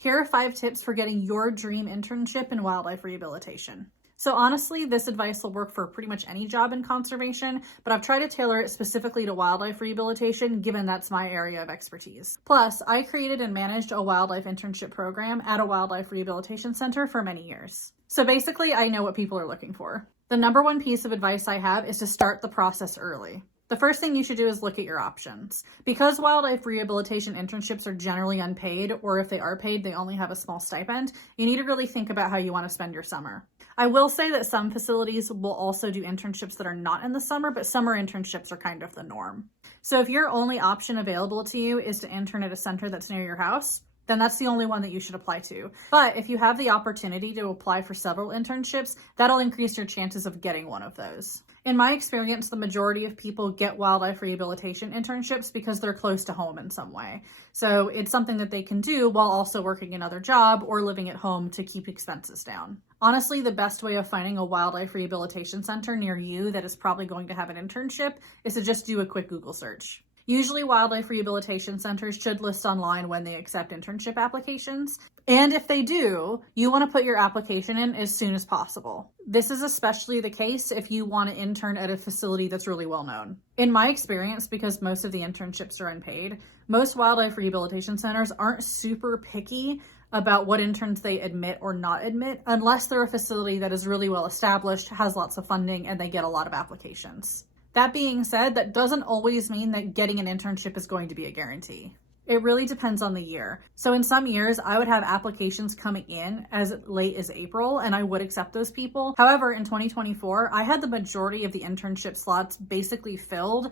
Here are 5 tips for getting your dream internship in wildlife rehabilitation. So honestly, this advice will work for pretty much any job in conservation, but I've tried to tailor it specifically to wildlife rehabilitation, given that's my area of expertise. Plus, I created and managed a wildlife internship program at a wildlife rehabilitation center for many years. So basically, I know what people are looking for. The number one piece of advice I have is to start the process early. The first thing you should do is look at your options. Because wildlife rehabilitation internships are generally unpaid, or if they are paid, they only have a small stipend, you need to really think about how you want to spend your summer. I will say that some facilities will also do internships that are not in the summer, but summer internships are kind of the norm. So if your only option available to you is to intern at a center that's near your house, then that's the only one that you should apply to. But if you have the opportunity to apply for several internships, that'll increase your chances of getting one of those. In my experience, the majority of people get wildlife rehabilitation internships because they're close to home in some way. So it's something that they can do while also working another job or living at home to keep expenses down. Honestly, the best way of finding a wildlife rehabilitation center near you that is probably going to have an internship is to just do a quick Google search. Usually wildlife rehabilitation centers should list online when they accept internship applications. And if they do, you want to put your application in as soon as possible. This is especially the case if you want to intern at a facility that's really well known. In my experience, because most of the internships are unpaid, most wildlife rehabilitation centers aren't super picky about what interns they admit or not admit, unless they're a facility that is really well established, has lots of funding, and they get a lot of applications. That being said, that doesn't always mean that getting an internship is going to be a guarantee. It really depends on the year. So in some years, I would have applications coming in as late as April, and I would accept those people. However, in 2024, I had the majority of the internship slots basically filled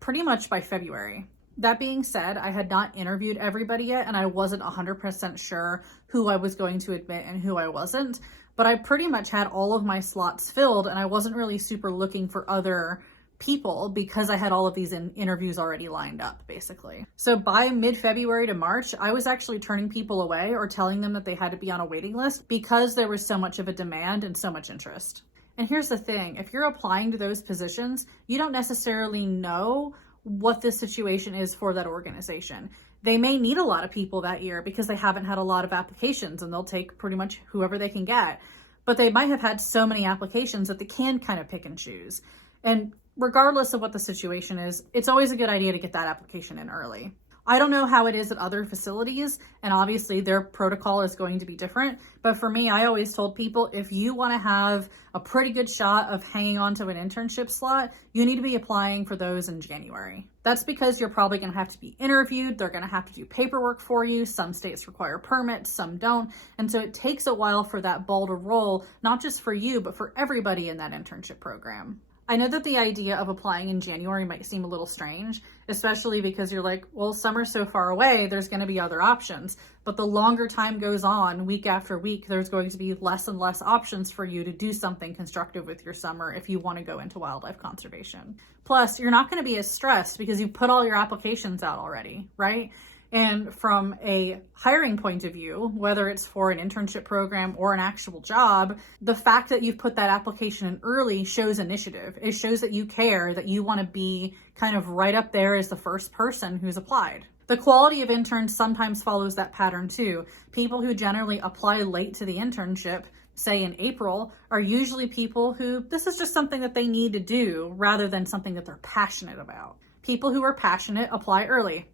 pretty much by February. That being said, I had not interviewed everybody yet, and I wasn't 100% sure who I was going to admit and who I wasn't, but I pretty much had all of my slots filled, and I wasn't really super looking for other people because I had all of these interviews already lined up, basically. So by mid-February to March, I was actually turning people away or telling them that they had to be on a waiting list because there was so much of a demand and so much interest. And here's the thing, if you're applying to those positions, you don't necessarily know what the situation is for that organization. They may need a lot of people that year because they haven't had a lot of applications and they'll take pretty much whoever they can get. But they might have had so many applications that they can kind of pick and choose. And regardless of what the situation is, it's always a good idea to get that application in early. I don't know how it is at other facilities, and obviously their protocol is going to be different. But for me, I always told people, if you want to have a pretty good shot of hanging on to an internship slot, you need to be applying for those in January. That's because you're probably going to have to be interviewed. They're going to have to do paperwork for you. Some states require permits, some don't. And so it takes a while for that ball to roll, not just for you, but for everybody in that internship program. I know that the idea of applying in January might seem a little strange, especially because you're like, well, summer's so far away, there's going to be other options. But the longer time goes on, week after week, there's going to be less and less options for you to do something constructive with your summer if you want to go into wildlife conservation. Plus, you're not going to be as stressed because you put all your applications out already, right? And from a hiring point of view, whether it's for an internship program or an actual job, the fact that you've put that application in early shows initiative. It shows that you care, that you want to be kind of right up there as the first person who's applied. The quality of interns sometimes follows that pattern too. People who generally apply late to the internship, say in April, are usually people who this is just something that they need to do rather than something that they're passionate about. People who are passionate apply early.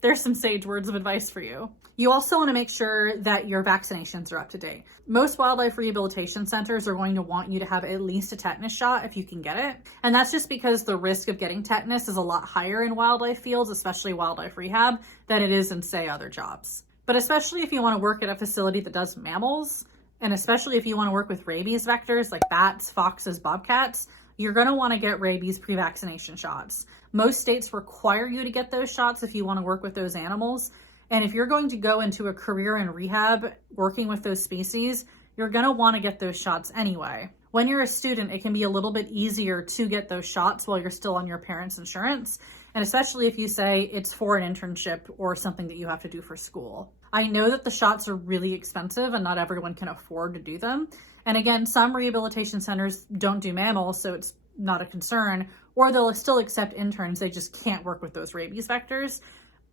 There's some sage words of advice for you. You also want to make sure that your vaccinations are up to date. Most wildlife rehabilitation centers are going to want you to have at least a tetanus shot if you can get it. And that's just because the risk of getting tetanus is a lot higher in wildlife fields, especially wildlife rehab, than it is in, say, other jobs. But especially if you want to work at a facility that does mammals, and especially if you want to work with rabies vectors like bats, foxes, bobcats, you're going to want to get rabies pre-vaccination shots. Most states require you to get those shots if you want to work with those animals. And if you're going to go into a career in rehab working with those species, you're going to want to get those shots anyway. When you're a student, it can be a little bit easier to get those shots while you're still on your parents' insurance. And especially if you say it's for an internship or something that you have to do for school. I know that the shots are really expensive and not everyone can afford to do them. And again, some rehabilitation centers don't do mammals, so it's not a concern, or they'll still accept interns. They just can't work with those rabies vectors.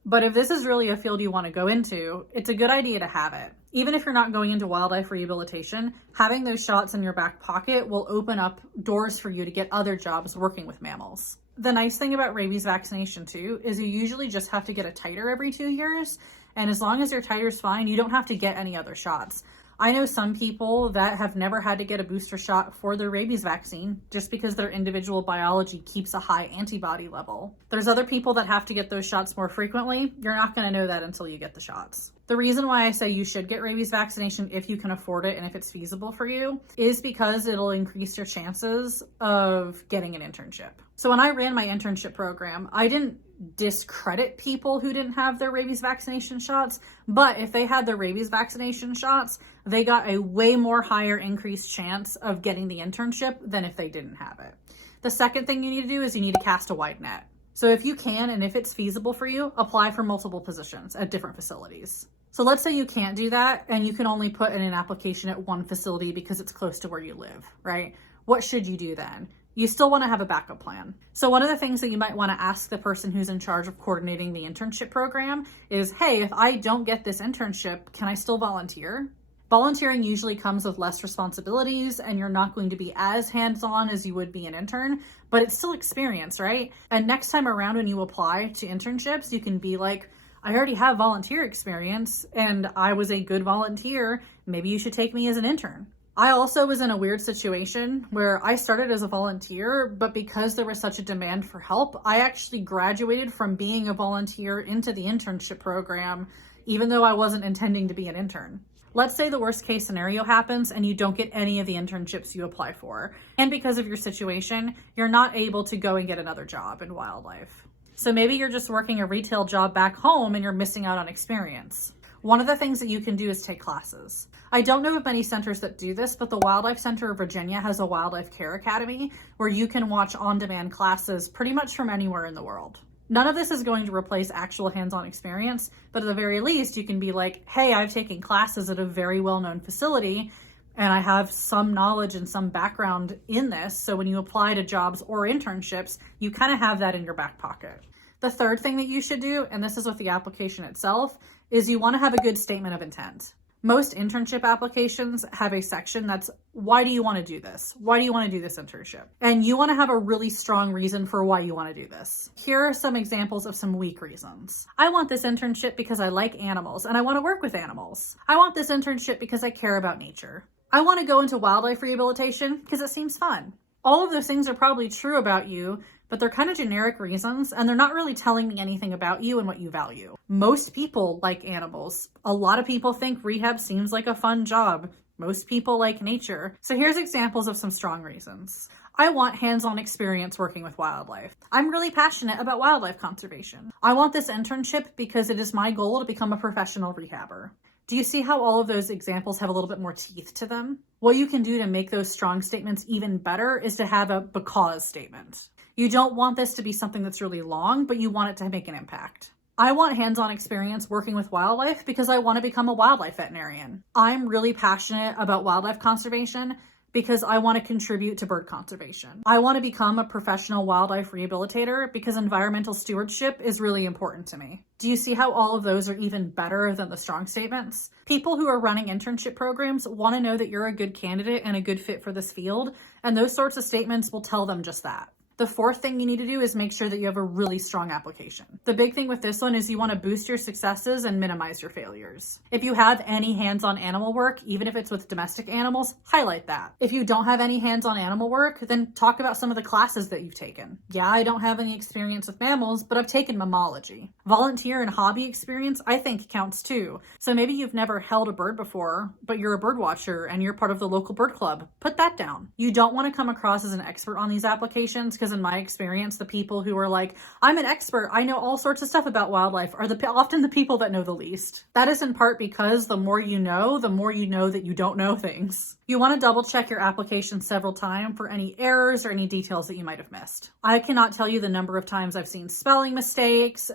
But if this is really a field you want to go into, it's a good idea to have it. Even if you're not going into wildlife rehabilitation, having those shots in your back pocket will open up doors for you to get other jobs working with mammals. The nice thing about rabies vaccination too is you usually just have to get a titer every 2 years. And as long as your titer's fine, you don't have to get any other shots. I know some people that have never had to get a booster shot for their rabies vaccine just because their individual biology keeps a high antibody level. There's other people that have to get those shots more frequently. You're not going to know that until you get the shots. The reason why I say you should get rabies vaccination if you can afford it and if it's feasible for you is because it'll increase your chances of getting an internship. So when I ran my internship program, I didn't discredit people who didn't have their rabies vaccination shots, but if they had their rabies vaccination shots, they got a way more higher increased chance of getting the internship than if they didn't have it. The second thing you need to do is you need to cast a wide net. So if you can, and if it's feasible for you, apply for multiple positions at different facilities. So let's say you can't do that and you can only put in an application at one facility because it's close to where you live, right? What should you do then? You still want to have a backup plan. So one of the things that you might want to ask the person who's in charge of coordinating the internship program is, hey, if I don't get this internship, can I still volunteer? Volunteering usually comes with less responsibilities and you're not going to be as hands-on as you would be an intern, but it's still experience, right? And next time around when you apply to internships, you can be like, I already have volunteer experience and I was a good volunteer. Maybe you should take me as an intern. I also was in a weird situation where I started as a volunteer, but because there was such a demand for help, I actually graduated from being a volunteer into the internship program, even though I wasn't intending to be an intern. Let's say the worst case scenario happens and you don't get any of the internships you apply for. And because of your situation, you're not able to go and get another job in wildlife. So maybe you're just working a retail job back home and you're missing out on experience. One of the things that you can do is take classes. I don't know of many centers that do this, but the Wildlife Center of Virginia has a wildlife care academy where you can watch on-demand classes pretty much from anywhere in the world. None of this is going to replace actual hands-on experience, but at the very least, you can be like, hey, I've taken classes at a very well-known facility and I have some knowledge and some background in this. So when you apply to jobs or internships, you kind of have that in your back pocket. The third thing that you should do, and this is with the application itself, is you want to have a good statement of intent. Most internship applications have a section that's, why do you want to do this? Why do you want to do this internship? And you want to have a really strong reason for why you want to do this. Here are some examples of some weak reasons. I want this internship because I like animals and I want to work with animals. I want this internship because I care about nature. I want to go into wildlife rehabilitation because it seems fun. All of those things are probably true about you, but they're kind of generic reasons and they're not really telling me anything about you and what you value. Most people like animals. A lot of people think rehab seems like a fun job. Most people like nature. So here's examples of some strong reasons. I want hands-on experience working with wildlife. I'm really passionate about wildlife conservation. I want this internship because it is my goal to become a professional rehabber. Do you see how all of those examples have a little bit more teeth to them? What you can do to make those strong statements even better is to have a because statement. You don't want this to be something that's really long, but you want it to make an impact. I want hands-on experience working with wildlife because I want to become a wildlife veterinarian. I'm really passionate about wildlife conservation because I want to contribute to bird conservation. I want to become a professional wildlife rehabilitator because environmental stewardship is really important to me. Do you see how all of those are even better than the strong statements? People who are running internship programs want to know that you're a good candidate and a good fit for this field, and those sorts of statements will tell them just that. The fourth thing you need to do is make sure that you have a really strong application. The big thing with this one is you want to boost your successes and minimize your failures. If you have any hands-on animal work, even if it's with domestic animals, highlight that. If you don't have any hands-on animal work, then talk about some of the classes that you've taken. Yeah, I don't have any experience with mammals, but I've taken mammalogy. Volunteer and hobby experience, I think, counts too. So maybe you've never held a bird before, but you're a bird watcher and you're part of the local bird club. Put that down. You don't want to come across as an expert on these applications because in my experience, the people who are like, I'm an expert, I know all sorts of stuff about wildlife, are often the people that know the least. That is in part because the more you know that you don't know things. You want to double check your application several times for any errors or any details that you might have missed. I cannot tell you the number of times I've seen spelling mistakes,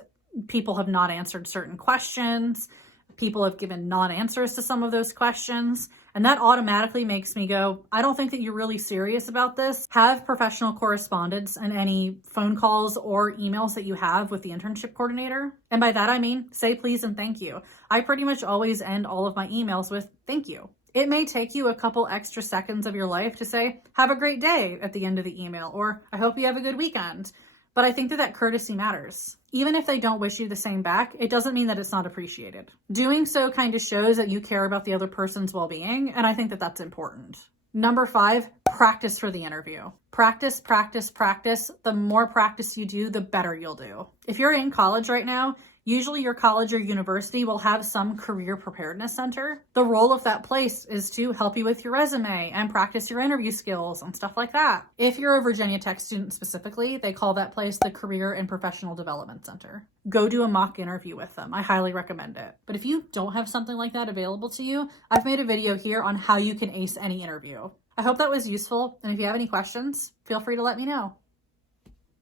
people have not answered certain questions, people have given non-answers to some of those questions. And that automatically makes me go, I don't think that you're really serious about this. Have professional correspondence and any phone calls or emails that you have with the internship coordinator. And by that, I mean, say please and thank you. I pretty much always end all of my emails with thank you. It may take you a couple extra seconds of your life to say, have a great day at the end of the email, or I hope you have a good weekend. But I think that courtesy matters. Even if they don't wish you the same back, it doesn't mean that it's not appreciated. Doing so kind of shows that you care about the other person's well-being, and I think that that's important. Number 5, practice for the interview. Practice, practice, practice. The more practice you do, the better you'll do. If you're in college right now, usually your college or university will have some career preparedness center. The role of that place is to help you with your resume and practice your interview skills and stuff like that. If you're a Virginia Tech student specifically, they call that place the Career and Professional Development Center. Go do a mock interview with them. I highly recommend it. But if you don't have something like that available to you, I've made a video here on how you can ace any interview. I hope that was useful, and if you have any questions, feel free to let me know.